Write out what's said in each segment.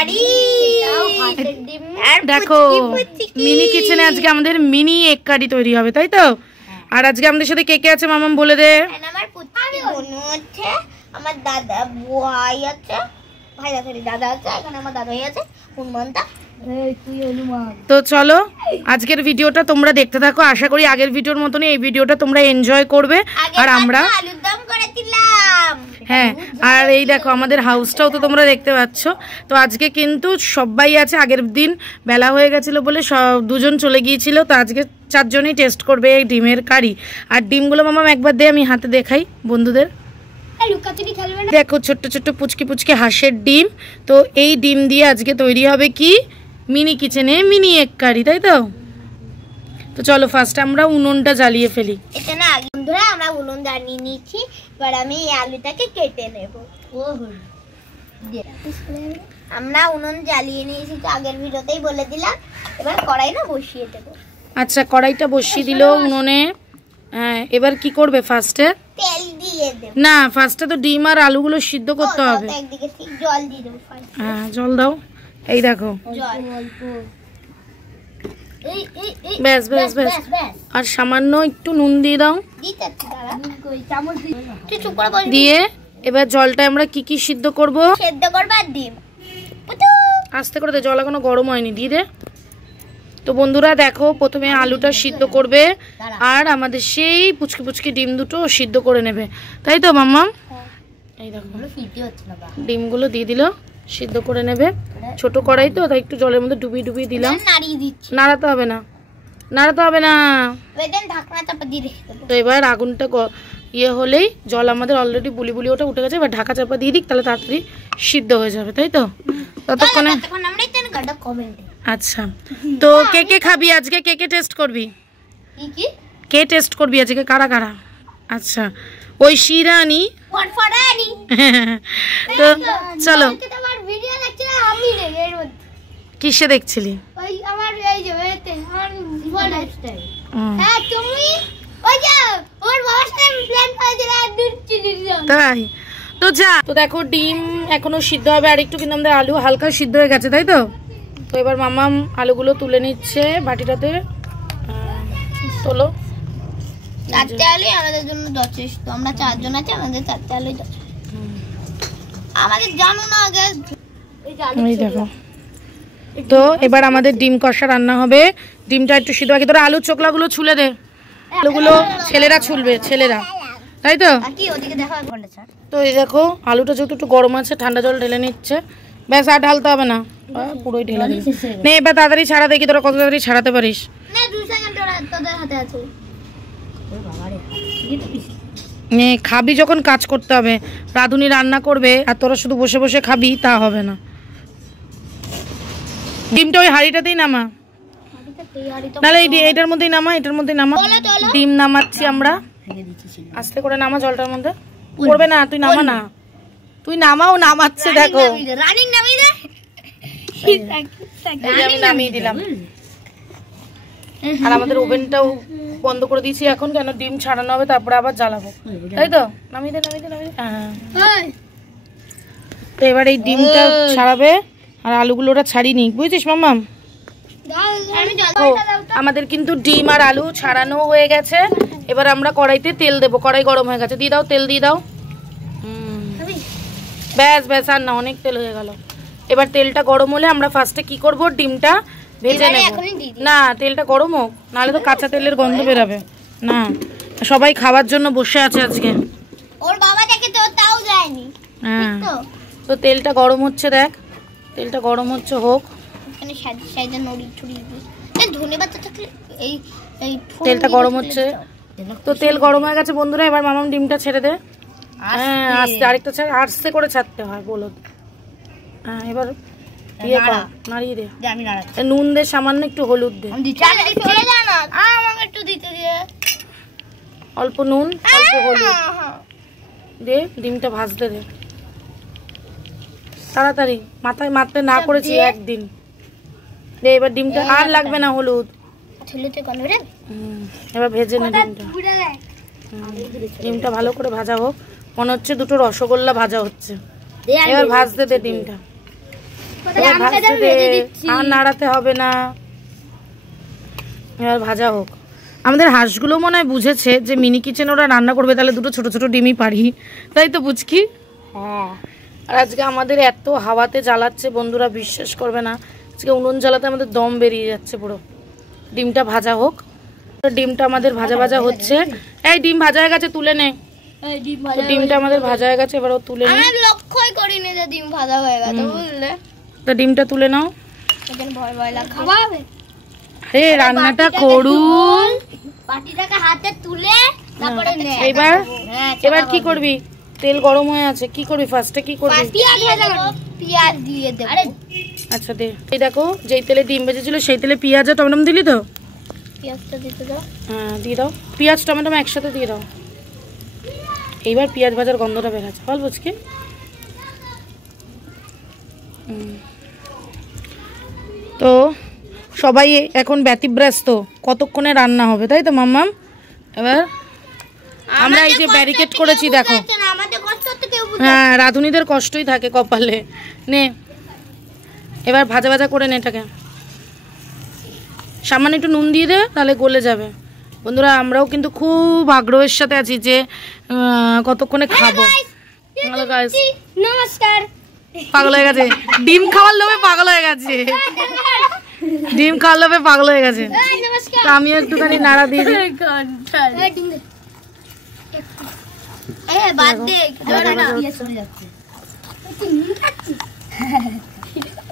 কারি। দেখো মিনি কিচেনে আজকে আমাদের মিনি এগ কারি তৈরি হবে, তাই তো? আর আজকে আমাদের সাথে কে কে আছে মামাম বলে দে। আমার পুচকি বোন আছে, আমার দাদা ভাই আছে, দাদা আছে, এখানে আমার দাদাই আছে, হনুমানটা। তো চলো আজকের ভিডিওটা তোমরা দেখতে থাকো। আশা করি আগের ভিডিওর মতনই এই ভিডিওটা তোমরা এনজয় করবে। আর আমরা আলুর দম করেছিলাম। হ্যাঁ, আর এই দেখো আমাদের হাউসটাও তো তোমরা দেখতে পাচ্ছ। তো আজকে কিন্তু সবাই আছে, আগের দিন বেলা হয়ে গেছিল বলে দুজন চলে গিয়েছিল। তো আজকে 4 জনই টেস্ট করবে এই ডিমের কারি। আর ডিমগুলো মামাম একবার দিয়ে আমি হাতে দেখাই বন্ধুদের। দেখো ছোট্ট ছোট্ট পুচকি পুচকি হাঁসের ডিম। তো এই ডিম দিয়ে আজকে তৈরি হবে কি মিনি কিচেনে মিনি এগ কারি, তাই তো? তো চলো ফার্স্ট আমরা উনুনটা জ্বালিয়ে ফেলি। এটা না বন্ধুরা আমরা উনুন জ্বালিয়ে নিয়েছি, এবার আমি এই আলুটাকে কেটে নেব। আমরা উনুন জ্বালিয়ে নিয়েছি তো আগের ভিডিওতেই বলে দিলাম। এবার কড়াই না বসিয়ে দেব। আচ্ছা কড়াইটা বসিয়ে দিল উনুনে। হ্যাঁ, এবার কি করবে ফার্স্টে? তেল দিয়ে দেব। না ফার্স্টে তো ডিম আর আলুগুলো সিদ্ধ করতে হবে। একদিকে ঠিক জল দিয়ে দেব। হ্যাঁ জল দাও। এই দেখো ব্যাস ব্যাস ব্যাস। আর সামান্য একটু নুন দিয়ে দাও। দিয়ে এবার জলটা আমরা কি কি সিদ্ধ করব? সিদ্ধ করব আর ডিম। আস্তে করে দে, জল এখনো গরম হয়নি, দিয়ে দে। তো বন্ধুরা দেখো প্রথমে আলুটা সিদ্ধ করবে আর আমাদের সেই পুচকি পুচকি ডিম দুটো সিদ্ধ করে নেবে, তাই তো মাম্মাম? এই দেখো ডিমগুলো দিয়ে দিল, সিদ্ধ করে নেবে। ছোট কড়াই তো তাই একটু জলের মধ্যে ডুবিয়ে ডুবিয়ে দিলাম। নাড়াতে হবে না, নাড়াতে হবে না। তো এবার আগুনটা ইয়ে হলেই জল আমাদের অলরেডি বুলি বুলি ওটা উঠে গেছে। এবার ঢাকা চাপা দিয়ে দিক, তাহলে তাড়াতাড়ি সিদ্ধ হয়ে যাবে, তাই তো? ততক্ষণে আচ্ছা তো কে কে খাবি আজকে? কে কে টেস্ট করবি? কে টেস্ট করবি আজকে? কারা কারা? আচ্ছা ওই শিরানি। তো চলো কিসে দেখছিলি? তাই তো যা। তো দেখো ডিম এখনো সিদ্ধ হবে আর একটু, কিন্তু আমাদের আলু হালকা সিদ্ধ হয়ে গেছে, তাই তো? তো এবার মামাম আলুগুলো তুলে নিচ্ছে বাটিটাতে। তোলো। 4টে আলু আমাদের জন্য যথেষ্ট। আমরা 4 জন আছি, আমাদের 4টে আলুই যথেষ্ট। আমাদের জানো না আগে এই দেখো। তো এবার আমাদের ডিম কষা রান্না হবে। ডিমটা একটু সিদ্ধ বাকি। তোরা আলুর চোকলাগুলো ছুলে দে। আলুগুলো ছেলেরা ছুলবে, ছেলেরা, তাই তো? তো এই দেখো আলুটা যেহেতু একটু গরম আছে, ঠান্ডা জল ঢেলে নিচ্ছে। ব্যাস আর ঢালতে হবে না, পুরোই ঢেলে নে। এবার তাড়াতাড়ি ছাড়া, দেখি তোরা কত তাড়াতাড়ি ছাড়াতে পারিস। খাবি যখন কাজ করতে হবে। রাঁধুনি রান্না করবে আর তোরা শুধু বসে বসে খাবি, তা হবে না। ডিমটা ওই হাঁড়িটাতেই নামা, নাহলে এটার মধ্যেই নামা, এটার মধ্যেই নামা। ডিম নামাচ্ছি আমরা, আস্তে করে নামা জলটার মধ্যে। করবে না, তুই নামা না, তুই নামাও। নামাচ্ছে দেখো, নামিয়ে দিলাম। আর আমাদের ওভেনটাও বন্ধ করে দিয়েছি এখন, কেন ডিম ছাড়ানো হবে তারপরে আবার জ্বালাবো, তাই তো? নামিয়ে দে, নামিয়ে দে, নামিয়ে দে। হ্যাঁ তো এবার এই ডিমটা ছাড়াবে আর আলুগুলো ওরা ছাড়িনি, বুঝছিস মাম্মাম? আমাদের কিন্তু ডিম আর আলু ছাড়ানো হয়ে গেছে। এবার আমরা কড়াইতে তেল দেবো। কড়াই গরম হয়ে গেছে, দিয়ে দাও তেল, দিয়ে দাও। ব্যাস ব্যাস, আর না, অনেক তেল হয়ে গেল। এবার তেলটা গরম হলে আমরা ফার্স্টে কি করব? ডিমটা ভেজে নেব। না তেলটা গরম হোক, নাহলে তো কাঁচা তেলের গন্ধ বেরোবে। না সবাই খাওয়ার জন্য বসে আছে আজকে। ওর বাবা দেখে তো তাও যায়নি। হ্যাঁ তো তেলটা গরম হচ্ছে, দেখ তেলটা গরম হচ্ছে, হোক। এখানে সাইডে নড়ি ছড়ি এই ধনেপাতা থাকলে এই এই তেলটা গরম হচ্ছে। তো তেল গরম হয়ে গেছে বন্ধুরা। এবার মামাম ডিমটা ছেড়ে দে। হ্যাঁ আস্তে, আরেকটা ছেড়ে, আস্তে করে ছাড়তে হয় বলো। হ্যাঁ এবার দিয়ে নাড়িয়ে দে। নুন দে, সামান্য একটু হলুদ দে। অল্প নুন অল্প হলুদ দে, ডিমটা ভাজতে দে তাড়াতাড়ি। মাথায় মারতে না করেছি একদিন দে। এবার ডিমটা আর লাগবে না হলুদ। এবার ভেজে নে ডিমটা। ডিমটা ভালো করে ভাজা হোক, মনে হচ্ছে দুটো রসগোল্লা ভাজা হচ্ছে। এবার ভাজতে দে ডিমটা। এবার ভাজতে দে, আর নাড়াতে হবে না, এবার ভাজা হোক। আমাদের হাঁসগুলো মনে হয় বুঝেছে যে মিনি কিচেনে ওরা রান্না করবে, তাহলে দুটো ছোট ছোট ডিমই পারি, তাই তো পুচকি? হ্যাঁ। আর আজকে আমাদের এত হাওয়াতে জ্বালাচ্ছে বন্ধুরা, বিশ্বাস করবে না, আজকে উনুন জ্বালাতে আমাদের দম বেরিয়ে যাচ্ছে পুরো। ডিমটা ভাজা হোক। ডিমটা আমাদের ভাজা ভাজা হচ্ছে। এই ডিম ভাজা হয়ে গেছে, তুলে নে। ডিমটা আমাদের ভাজা হয়ে গেছে, এবার ও তুলে নে। আমি লক্ষ্যই করিনি যে ডিম ভাজা হয়ে গেছে, বুঝলে? তো ডিমটা তুলে নাও। এখানে ভয় ভয় লাগে খাওয়াবে। আরে রান্নাটা করুন, পাটিটাকে হাতে তুলে তারপরে নে। এবার কি করবি? তেল গরম হয়ে আছে, কি করবি ফার্স্টে? কি করবি? পেঁয়াজ দিয়ে দেব। আরে আচ্ছা দে। এই দেখো, যেই তেলে ডিম ভেজেছিল সেই তেলে পেঁয়াজ আর টমেটো দিলি তো? পেঁয়াজটা দিতে দাও। হ্যাঁ দিয়ে দাও, পেঁয়াজ টমেটো একসাথে দিয়ে দাও। এইবার পেঁয়াজ ভাজার গন্ধটা বেরাচ্ছে, বল বুঝকি? তো সবাই এখন ব্যতিব্যস্ত, কতক্ষণে রান্না হবে, তাই তো মাম্মাম? এবার আমরা এই যে ব্যারিকেড করেছি দেখো। হ্যাঁ, রাঁধুনিদের কষ্টই থাকে কপালে। নে এবার ভাজা ভাজা করে নে এটাকে। সামান্য একটু নুন দিয়ে দে, তাহলে গলে যাবে। বন্ধুরা আমরাও কিন্তু খুব আগ্রহের সাথে আছি যে কতক্ষণে খাবো। হ্যালো গাইস, নমস্কার। পাগল হয়ে গেছে, ডিম খাওয়ার লোভে পাগল হয়ে গেছে, ডিম খাওয়ার লোভে পাগল হয়ে গেছে। তো আমিও একটুখানি নাড়া দিয়ে দিই।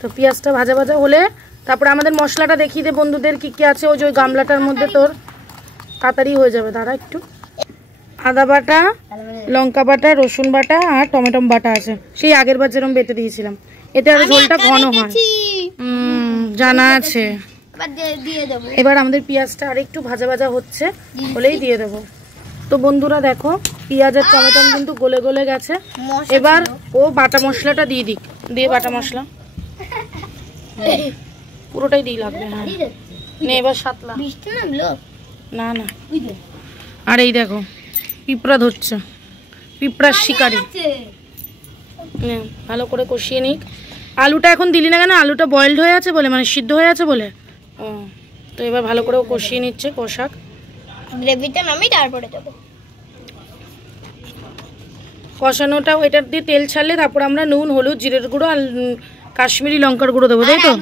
তো পেঁয়াজটা ভাজা ভাজা হলে তারপরে আমাদের মশলাটা দেখিয়ে দে বন্ধুদের কি কি আছে। ওই যে ওই গামলাটার মধ্যে তোর তাড়াতাড়ি হয়ে যাবে। দাঁড়া একটু, আদা বাটা, লঙ্কা বাটা, রসুন বাটা আর টমেটো বাটা আছে, সেই আগের বার যেরকম বেটে দিয়েছিলাম। এতে আর ঝোলটা ঘন হয়, জানা আছে। এবার আমাদের পেঁয়াজটা আর একটু ভাজা ভাজা হচ্ছে, হলেই দিয়ে দেবো। তো বন্ধুরা দেখো, পেঁয়াজ আর টমেটো কিন্তু গলে গলে গেছে। এবার ও বাটা মশলাটা দিয়ে দিক, দিয়ে বাটা মশলা পুরোটাই দিয়ে লাগবে। হ্যাঁ নে এবার সাতলা। না না, আর এই দেখো পিঁপড়া ধরছে, পিঁপড়ার শিকারি। ভালো করে কষিয়ে নিক। আলুটা এখন দিলি না কেন? আলুটা বয়েলড হয়ে আছে বলে, মানে সিদ্ধ হয়ে আছে বলে। ও তো এবার ভালো করে কষিয়ে নিচ্ছে কষাক। গ্রেভিটা নামিয়ে তারপরে দেবো। কষানোটা ওইটার দিয়ে তেল ছাড়লে তারপর আমরা নুন, হলুদ, জিরের গুঁড়ো আর কাশ্মীরি লঙ্কার গুঁড়ো দেবো, তাই তো?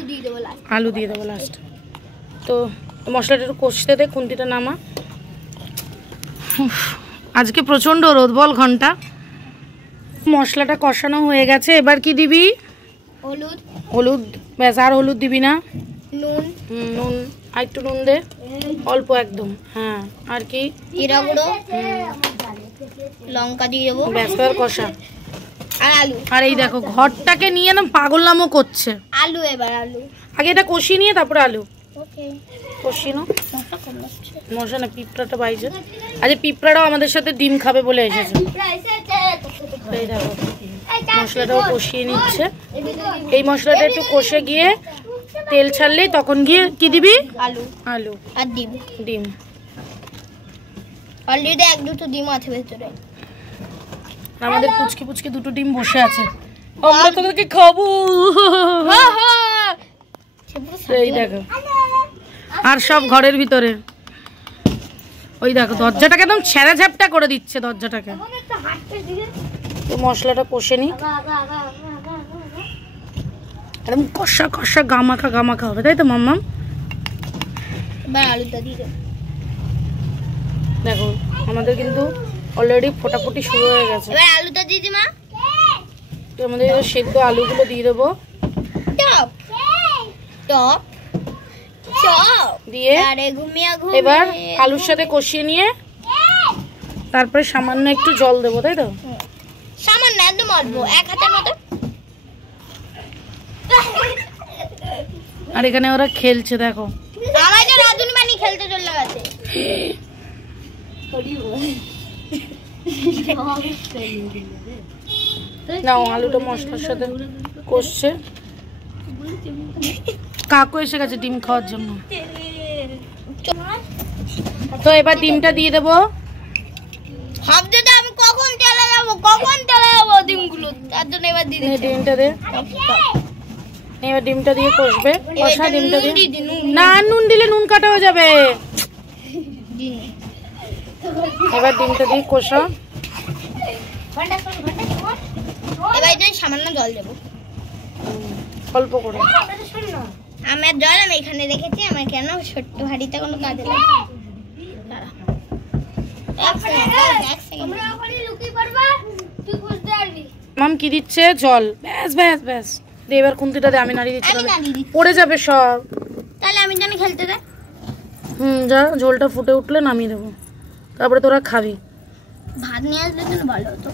আলু দিয়ে দেবো লাস্ট। তো মশলাটা একটু কষতে দে, খুন্তিটা নামা। আজকে প্রচণ্ড রোদ বল ঘন্টা। মশলাটা কষানো হয়ে গেছে, এবার কি দিবি? হলুদ। হলুদ ব্যাস, আর হলুদ দিবি না? নুন। নুন আর একটু নুন দে, অল্প একদম। হ্যাঁ আর কি? জিরা গুঁড়ো, লঙ্কা দিয়ে দেবো, ব্যাস। আর কষা। আর আলু। আর এই দেখো ঘরটাকে নিয়ে না পাগলনামও করছে। আলু, এবার আলু আগে এটা কষিয়ে নিয়ে তারপরে আলু। ওকে, কষিয়ে নাও। মশা না, পিঁপড়াটা বাইছে। আজকে পিঁপড়াটাও আমাদের সাথে ডিম খাবে বলে এসেছে। এই দেখো মশলাটাও কষিয়ে নিচ্ছে। এই মশলাটা একটু কষে গিয়ে তেল ছাড়লেই তখন গিয়ে কি দিবি? আলু। আলু আর ডিম। ডিম অলরেডি এক দুটো ডিম আছে ভেতরে। আমাদের পুচকি পুচকি দুটো ডিম বসে আছে, আমরা তোদেরকে খাবো। এই দেখো, আর সব ঘরের ভিতরে। ওই দেখো দরজাটাকে একদম ছেঁড়া ঝাপটা করে দিচ্ছে দরজাটাকে। তো মশলাটা কষে নি, একদম কষা কষা গামাখা গামাখা হবে, তাই তো মাম্মাম? এবার আলুটা দিয়ে দেবো। দেখো আমাদের কিন্তু অলরেডি ফোটাফুটি শুরু হয়ে গেছে। এবার আলুটা দিয়ে দি মা। তো আমাদের সেদ্ধ আলুগুলো দিয়ে দেবো। টপ টপ টপ দিয়ে আরে ঘুমিয়ে ঘুমিয়ে এবার আলুর সাথে কষিয়ে নিয়ে তারপরে সামান্য একটু জল দেবো, তাই তো? সামান্য একদম অল্প, এক হাতের মতো। আর এখানে ওরা খেলছে দেখো। আমাদের রাধুনি বানি খেলতে চলে গেছে। নাও আলুটা মশলার সাথে কষছে। কাকু এসে গেছে ডিম খাওয়ার জন্য। তো এবার ডিমটা দিয়ে দেবো। ভাবতে আমি কখন চলে যাবো, কখন চলে যাবো ডিমগুলো, তার জন্য এবার দিয়ে দিচ্ছি। ডিমটা দে, এবার ডিমটা দিয়ে কষবে, কষা ডিমটা দিয়ে। না নুন দিলে নুন কাটা হয়ে যাবে। এবার ডিমটা দিয়ে কষা। এবার সামান্য জল দেবো, অল্প করে। আমার জল আমি এখানে রেখেছি, আমার কেন ছোট্ট হাঁড়িতে কোনো কাজে লাগে। মাম কি দিচ্ছে? জল। ব্যাস ব্যাস ব্যাস, দে এবার খুন্তিটা দে, আমি নাড়িয়ে দিচ্ছি, পড়ে যাবে সব। তাহলে আমি জানি খেলতে দে। যা, ঝোলটা ফুটে উঠলে নামিয়ে দেবো, তারপরে তোরা খাবি। ভাত নিয়ে আসলে জন্য ভালো হতো।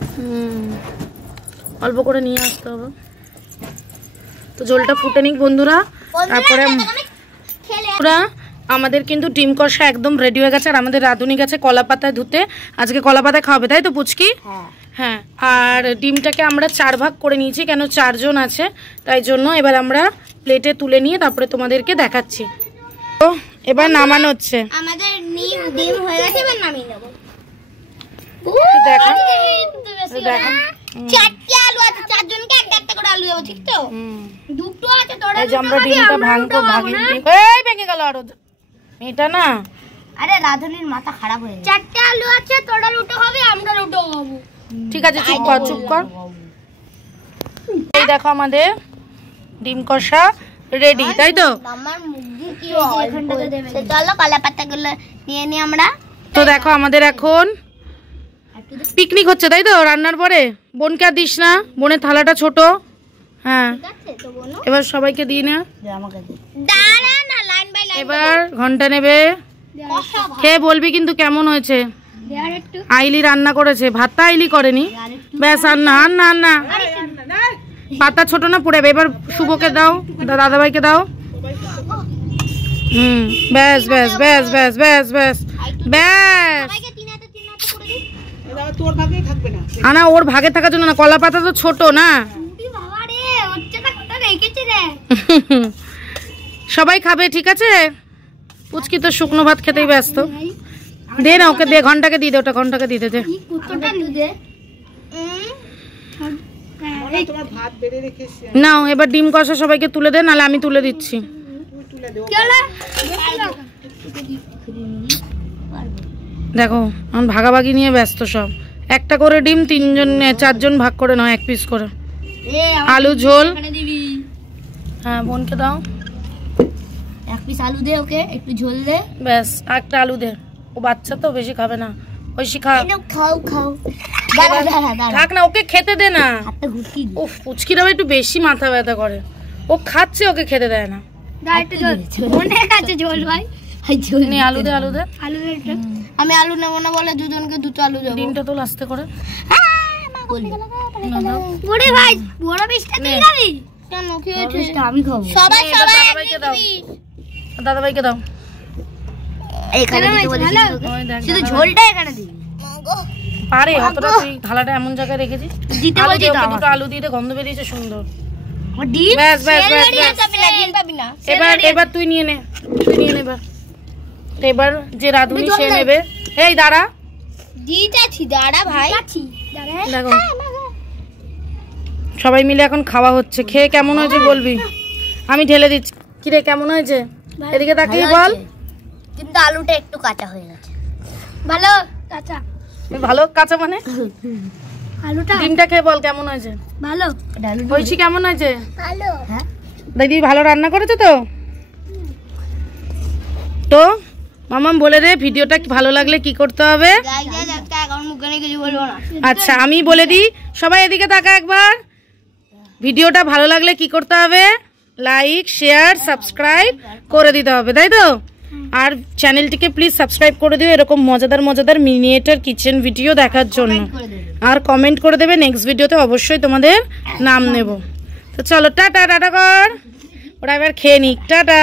অল্প করে নিয়ে আসতে হবে। তো ঝোলটা ফুটে নিক বন্ধুরা, তারপরে আমাদের কিন্তু ডিম কষা একদম রেডি হয়ে গেছে। আর আমাদের রাঁধুনি গেছে কলা পাতায় ধুতে, আজকে কলা পাতায় খাওয়াবে, তাই তো পুচকি? হ্যাঁ। আর ডিমটাকে আমরা 4 ভাগ করে নিয়েছি, কেন 4 জন আছে তাই জন্য। এবার আমরা প্লেটে তুলে নিয়ে তারপরে তোমাদেরকে দেখাচ্ছি। তো এবার নামানো হচ্ছে। আমাদের ডিম হয়ে গেছে, এবার নামিয়ে নেব। দেখা দেখা 4টে আলু আছে, 4 জনকে একটা একটা করে আলু দেবো, ঠিক তো? দুটো আছে, তোরা এই যে আমরা ডিমটা ভাঙবো, ভেঙে গেল আরো এটা না। আরে রাধুনির মাথা খারাপ হয়ে গেছে। 4টে আলু আছে, তোরা লুটো হবে, আমরা লুটো খাবো। ঠিক আছে, চুপ কর চুপ কর। এই দেখো আমাদের ডিম কষা রেডি, তাই তো? আমার মুখ দিয়ে কি হয়েছে এখানটাতে দেবে। চলো কলা পাতাগুলো নিয়ে নি আমরা। তো দেখো আমাদের এখন পিকনিক হচ্ছে, তাই তো? রান্নার পরে বোনকে আর দিস না, বোনের থালাটা ছোট। হ্যাঁ, এবার সবাইকে দিয়ে নে। দাঁড়া না, লাইন বাই লাইন। এবার ঘন্টা নেবে, খেয়ে বলবি কিন্তু কেমন হয়েছে। আইলি রান্না করেছে, ভাতটা আইলি করেনি। ব্যাস, আর না আর না আর না, পাতা ছোট না পুড়ে। এবার শুভকে দাও, দাদাভাইকে দাও। ব্যাস ব্যাস ব্যাস ব্যাস ব্যাস ব্যাস ব্যাস। আনা ওর ভাগে থাকার জন্য না, কলা পাতা তো ছোট না। সবাই খাবে, ঠিক আছে? পুচকি তো শুকনো ভাত খেতেই ব্যস্ত। দে না ওকে, দে, ঘন্টাকে দিয়ে দে, ওটা ঘন্টাকে দিয়ে দে। নাও এবার ডিম কষা সবাইকে তুলে দে, নাহলে আমি তুলে দিচ্ছি। দেখো এখন ভাগাভাগি নিয়ে ব্যস্ত সব। একটা করে ডিম 4 জন ভাগ করে নাও, 1 পিস করে। আলু ঝোল। হ্যাঁ বোনকে দাও, 1 পিস আলু দে, ওকে একটু ঝোল দে। ব্যাস, একটা আলু দে, ও বাচ্চা তো বেশি খাবে না। ওইসি খা, খাও খাও। থাক না, ওকে খেতে দে না। উফ, পুচকিরাও একটু বেশি মাথা ব্যথা করে। ও খাচ্ছে, ওকে খেতে দেয় না। আলু দে, আলু দে। আমি আলু নেবো না বলে দুজনকে 2টো আলু দেবো। ডিমটা তো আস্তে করে। ভাই বড় পিসটা তুই খাবি কেন? আমি খাবো। সবাই দাদাভাইকে দাও, দাদাভাইকে দাও। এখানে শুধু ঝোলটা এখানে দিবি। পারে অতটা? তুই থালাটা এমন জায়গায় রেখেছিস। দুটো আলু দিয়ে দে, গন্ধ বেরিয়েছে সুন্দর। ব্যাস ব্যাস ব্যাস ব্যাস। এবার তুই নিয়ে নে, তুই নিয়ে নে। এবার যে রাঁধুনি সে নেবে। এই দাঁড়া, দিতাছি, দাঁড়া ভাই। দেখো সবাই মিলে এখন খাওয়া হচ্ছে। খেয়ে কেমন হয়েছে বলবি, আমি ঢেলে দিচ্ছি। কিরে কেমন হয়েছে? এদিকে তাকিয়ে বল। কিন্তু আলুটা একটু কাঁচা হয়ে গেছে। ভালো কাঁচা। ভালো কাঁচা মানে? আলুটা। ডিমটা খেয়ে বল কেমন হয়েছে। ভালো। ঐশী কেমন হয়েছে? ভালো। হ্যাঁ দিদি ভালো রান্না করেছে তো? তো মামাম বলে দে, ভিডিওটা ভালো লাগলে কি করতে হবে? আচ্ছা আমি বলে দিই, সবাই এদিকে তাকা একবার। ভিডিওটা ভালো লাগলে কি করতে হবে? লাইক, শেয়ার, সাবস্ক্রাইব করে দিতে হবে, তাই তো? আর চ্যানেলটিকে প্লিজ সাবস্ক্রাইব করে দিও এরকম মজাদার মজাদার মিনিয়েচার কিচেন ভিডিও দেখার জন্য। আর কমেন্ট করে দেবে, নেক্সট ভিডিওতে অবশ্যই তোমাদের নাম নেব। তো চলো টাটা, টাটা কর। ওরা এবার খেয়ে নিক, টাটা।